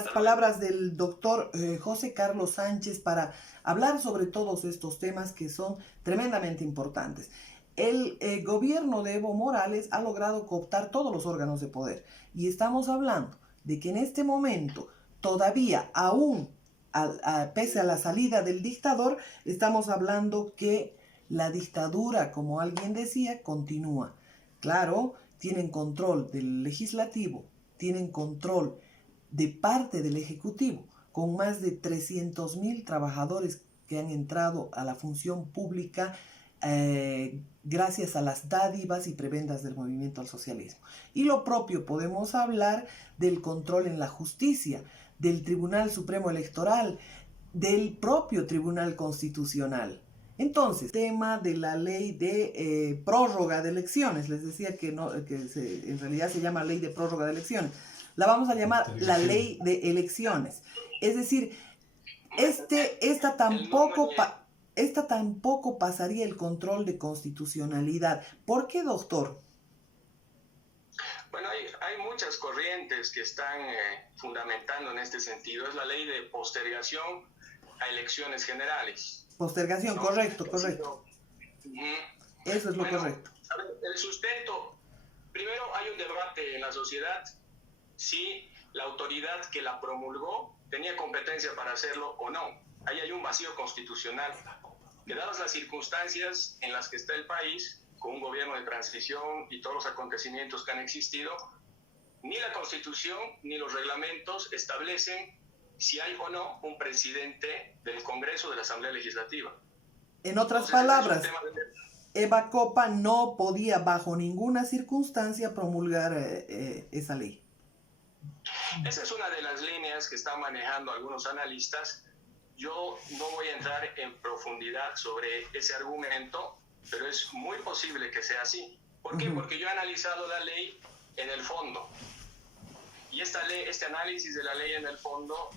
Las palabras del doctor José Carlos Sánchez para hablar sobre todos estos temas que son tremendamente importantes. El gobierno de Evo Morales ha logrado cooptar todos los órganos de poder y estamos hablando de que en este momento todavía aún pese a la salida del dictador, estamos hablando que la dictadura, como alguien decía, continúa. Claro, tienen control del legislativo, tienen control de parte del Ejecutivo, con más de 300.000 trabajadores que han entrado a la función pública gracias a las dádivas y prebendas del movimiento al socialismo. Y lo propio podemos hablar del control en la justicia, del Tribunal Supremo Electoral, del propio Tribunal Constitucional. Entonces, tema de la ley de prórroga de elecciones, les decía que, no, en realidad se llama ley de prórroga de elecciones, la vamos a llamar la ley de elecciones. Es decir, esta tampoco pasaría el control de constitucionalidad. ¿Por qué, doctor? Bueno, hay muchas corrientes que están fundamentando en este sentido. Es la ley de postergación a elecciones generales. Postergación, ¿no? Correcto. Eso es lo correcto. A ver, el sustento, primero hay un debate en la sociedad si la autoridad que la promulgó tenía competencia para hacerlo o no. Ahí hay un vacío constitucional, que dadas las circunstancias en las que está el país, con un gobierno de transición y todos los acontecimientos que han existido, ni la Constitución ni los reglamentos establecen si hay o no un presidente del Congreso de la Asamblea Legislativa. En otras palabras, Eva Copa no podía bajo ninguna circunstancia promulgar esa ley. Esa es una de las líneas que están manejando algunos analistas. Yo no voy a entrar en profundidad sobre ese argumento, pero es muy posible que sea así. ¿Por qué? Porque yo he analizado la ley en el fondo. Y este análisis de la ley en el fondo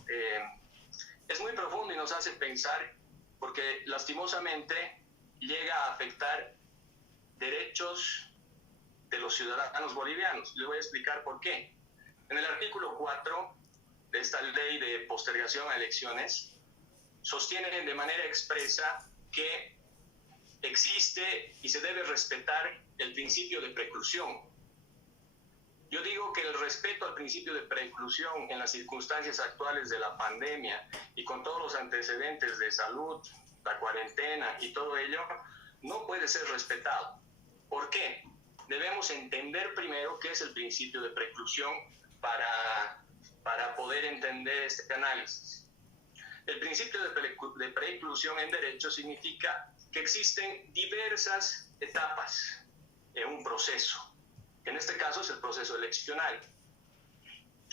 es muy profundo y nos hace pensar, porque lastimosamente llega a afectar derechos de los ciudadanos bolivianos. Les voy a explicar por qué. En el artículo 4 de esta ley de postergación a elecciones, sostienen de manera expresa que existe y se debe respetar el principio de preclusión. Yo digo que el respeto al principio de preclusión en las circunstancias actuales de la pandemia y con todos los antecedentes de salud, la cuarentena y todo ello, no puede ser respetado. ¿Por qué? Debemos entender primero qué es el principio de preclusión para poder entender este análisis. El principio de preclusión en derecho significa que existen diversas etapas en un proceso, que en este caso es el proceso eleccionario.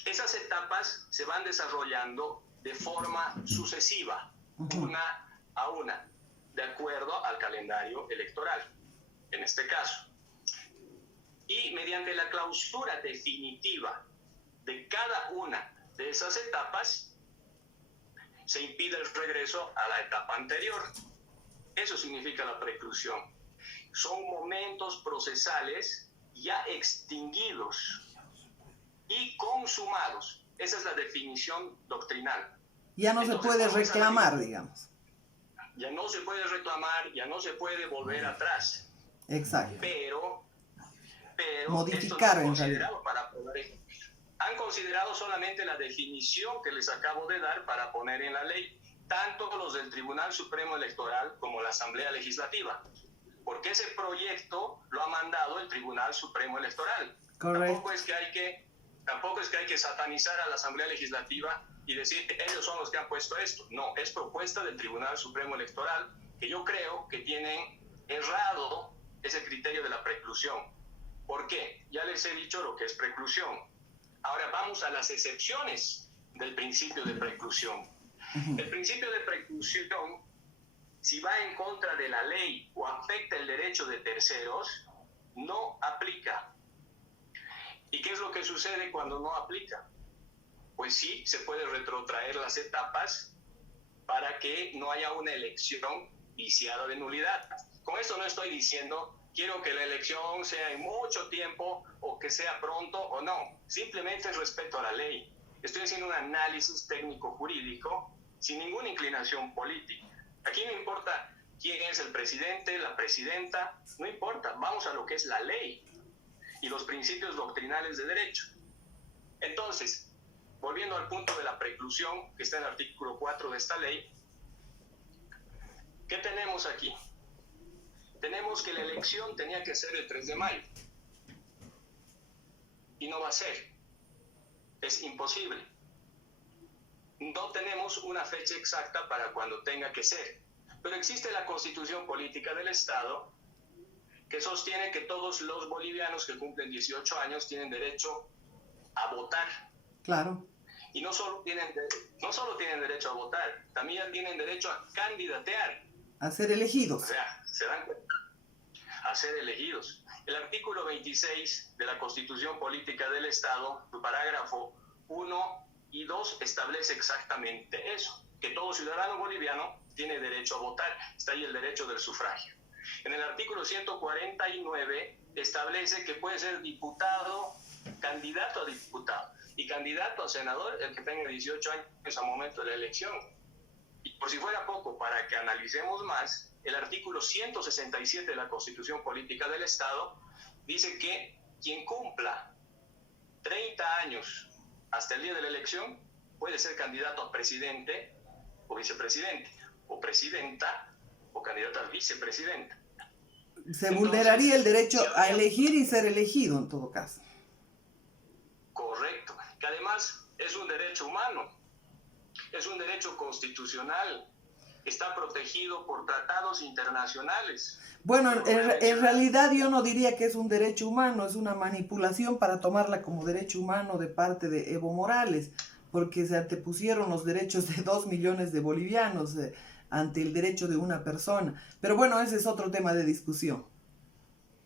Esas etapas se van desarrollando de forma sucesiva, una a una, de acuerdo al calendario electoral, en este caso. Y mediante la clausura definitiva de cada una de esas etapas, se impide el regreso a la etapa anterior. Eso significa la preclusión. Son momentos procesales ya extinguidos y consumados. Esa es la definición doctrinal. Ya no se puede reclamar, digamos. Ya no se puede reclamar, ya no se puede volver atrás. Exacto. Pero modificar esto no en realidad. Han considerado solamente la definición que les acabo de dar para poner en la ley, tanto los del Tribunal Supremo Electoral como la Asamblea Legislativa, porque ese proyecto lo ha mandado el Tribunal Supremo Electoral. Correcto. Tampoco es que hay que satanizar a la Asamblea Legislativa y decir que ellos son los que han puesto esto. No, es propuesta del Tribunal Supremo Electoral, que yo creo que tienen errado ese criterio de la preclusión. ¿Por qué? Ya les he dicho lo que es preclusión. Ahora vamos a las excepciones del principio de preclusión. El principio de preclusión, si va en contra de la ley o afecta el derecho de terceros, no aplica. ¿Y qué es lo que sucede cuando no aplica? Pues sí, se puede retrotraer las etapas para que no haya una elección viciada de nulidad. Con esto no estoy diciendo quiero que la elección sea en mucho tiempo o que sea pronto o no. Simplemente es respeto a la ley. Estoy haciendo un análisis técnico-jurídico sin ninguna inclinación política. Aquí no importa quién es el presidente, la presidenta, no importa, vamos a lo que es la ley y los principios doctrinales de derecho. Entonces, volviendo al punto de la preclusión, que está en el artículo 4 de esta ley, ¿qué tenemos aquí? Tenemos que la elección tenía que ser el 3 de mayo. Y no va a ser. Es imposible. No tenemos una fecha exacta para cuando tenga que ser. Pero existe la Constitución Política del Estado que sostiene que todos los bolivianos que cumplen 18 años tienen derecho a votar. Claro. Y no solo tienen derecho a votar, también tienen derecho a candidatear. A ser elegidos. O sea, se dan cuenta, a ser elegidos. El artículo 26 de la Constitución Política del Estado, su parágrafo 1 y 2, establece exactamente eso, que todo ciudadano boliviano tiene derecho a votar. Está ahí el derecho del sufragio. En el artículo 149 establece que puede ser diputado, candidato a diputado y candidato a senador el que tenga 18 años al momento de la elección. Y por si fuera poco, para que analicemos más, el artículo 167 de la Constitución Política del Estado dice que quien cumpla 30 años hasta el día de la elección puede ser candidato a presidente o vicepresidente, o presidenta o candidata a vicepresidenta. Se vulneraría el derecho a elegir y ser elegido en todo caso. Correcto, que además es un derecho humano, es un derecho constitucional, está protegido por tratados internacionales. Bueno, en realidad yo no diría que es un derecho humano, es una manipulación para tomarla como derecho humano de parte de Evo Morales, porque se antepusieron los derechos de 2 millones de bolivianos ante el derecho de una persona. Pero bueno, ese es otro tema de discusión.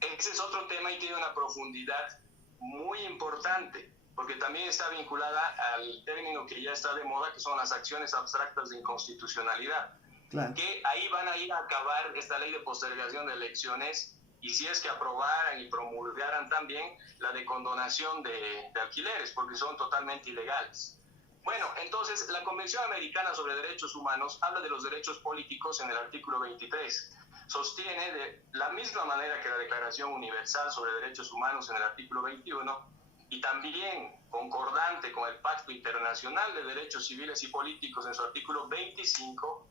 Ese es otro tema y tiene una profundidad muy importante, porque también está vinculada al término que ya está de moda, que son las acciones abstractas de inconstitucionalidad. Claro. Que ahí van a ir a acabar esta ley de postergación de elecciones, y si es que aprobaran y promulgaran también la de condonación de alquileres, porque son totalmente ilegales. Bueno, entonces la Convención Americana sobre Derechos Humanos habla de los derechos políticos en el artículo 23. Sostiene de la misma manera que la Declaración Universal sobre Derechos Humanos en el artículo 21, y también concordante con el Pacto Internacional de Derechos Civiles y Políticos en su artículo 25,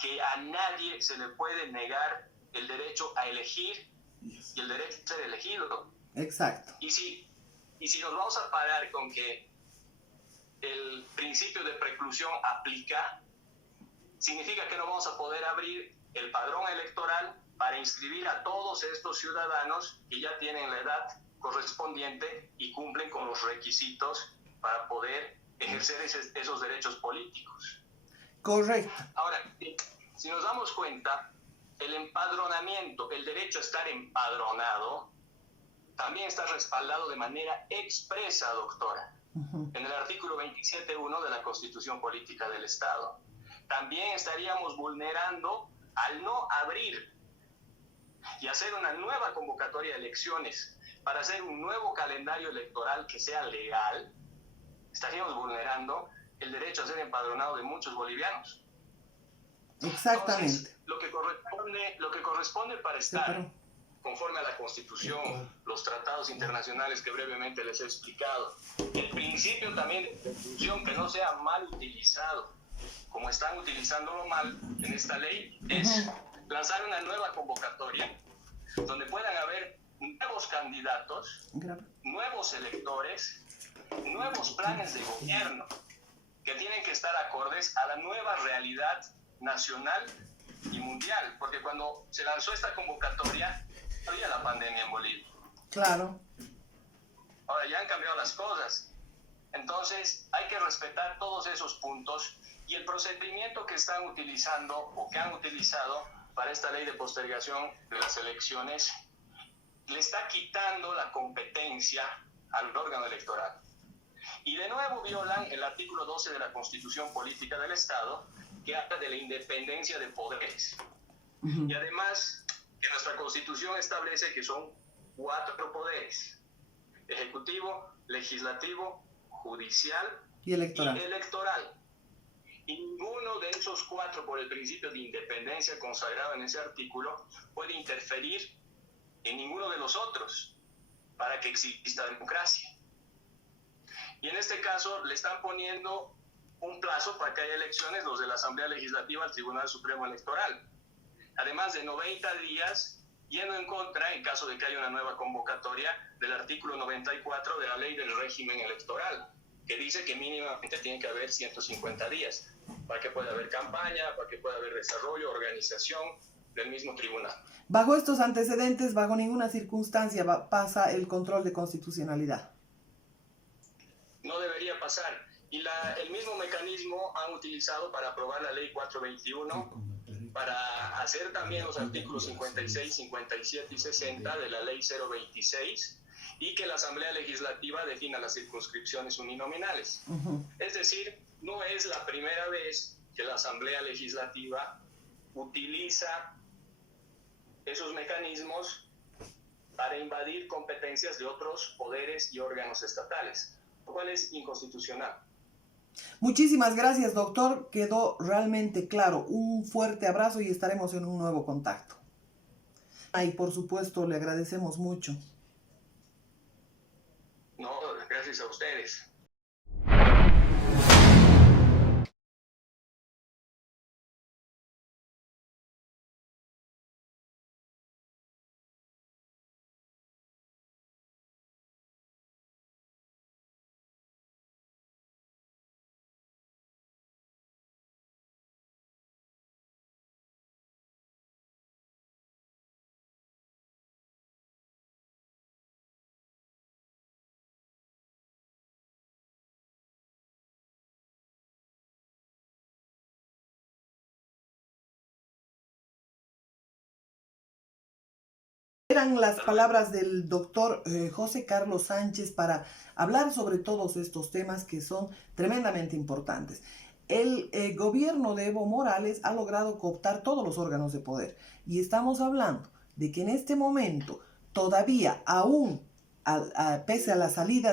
que a nadie se le puede negar el derecho a elegir y el derecho a ser elegido. Exacto. Y si nos vamos a parar con que el principio de preclusión aplica, significa que no vamos a poder abrir el padrón electoral para inscribir a todos estos ciudadanos que ya tienen la edad correspondiente y cumplen con los requisitos para poder ejercer esos derechos políticos. Correcto. Ahora, si nos damos cuenta, el empadronamiento, el derecho a estar empadronado, también está respaldado de manera expresa, doctora, en el artículo 27.1 de la Constitución Política del Estado. También estaríamos vulnerando al no abrir y hacer una nueva convocatoria de elecciones para hacer un nuevo calendario electoral que sea legal. Estaríamos vulnerando el derecho a ser empadronado de muchos bolivianos. Exactamente. Entonces, lo que corresponde para estar conforme a la Constitución, los tratados internacionales que brevemente les he explicado, el principio también de preclusión, que no sea mal utilizado, como están utilizándolo mal en esta ley, es lanzar una nueva convocatoria donde puedan haber nuevos candidatos, nuevos electores, nuevos planes de gobierno que tienen que estar acordes a la nueva realidad nacional y mundial, porque cuando se lanzó esta convocatoria había la pandemia en Bolivia. Claro. Ahora ya han cambiado las cosas, entonces hay que respetar todos esos puntos, y el procedimiento que están utilizando o que han utilizado para esta ley de postergación de las elecciones le está quitando la competencia al órgano electoral. Y de nuevo violan el artículo 12 de la Constitución Política del Estado, que habla de la independencia de poderes. Y además, que nuestra Constitución establece que son 4 poderes: ejecutivo, legislativo, judicial y electoral. Y ninguno de esos cuatro, por el principio de independencia consagrado en ese artículo, puede interferir en ninguno de los otros para que exista democracia. Y en este caso le están poniendo un plazo para que haya elecciones los de la Asamblea Legislativa al Tribunal Supremo Electoral. Además de 90 días, yendo en contra, en caso de que haya una nueva convocatoria, del artículo 94 de la Ley del Régimen Electoral, que dice que mínimamente tiene que haber 150 días para que pueda haber campaña, para que pueda haber desarrollo, organización del mismo tribunal. Bajo estos antecedentes, bajo ninguna circunstancia pasa el control de constitucionalidad. No debería pasar. Y el mismo mecanismo han utilizado para aprobar la Ley 421, para hacer también los artículos 56, 57 y 60 de la Ley 026, y que la Asamblea Legislativa defina las circunscripciones uninominales. Es decir, no es la primera vez que la Asamblea Legislativa utiliza esos mecanismos para invadir competencias de otros poderes y órganos estatales, lo cual es inconstitucional. Muchísimas gracias, doctor. Quedó realmente claro. Un fuerte abrazo y estaremos en un nuevo contacto. Y por supuesto, le agradecemos mucho. No, gracias a ustedes. Eran las palabras del doctor José Carlos Sánchez para hablar sobre todos estos temas que son tremendamente importantes. El gobierno de Evo Morales ha logrado cooptar todos los órganos de poder y estamos hablando de que en este momento todavía aún pese a la salida de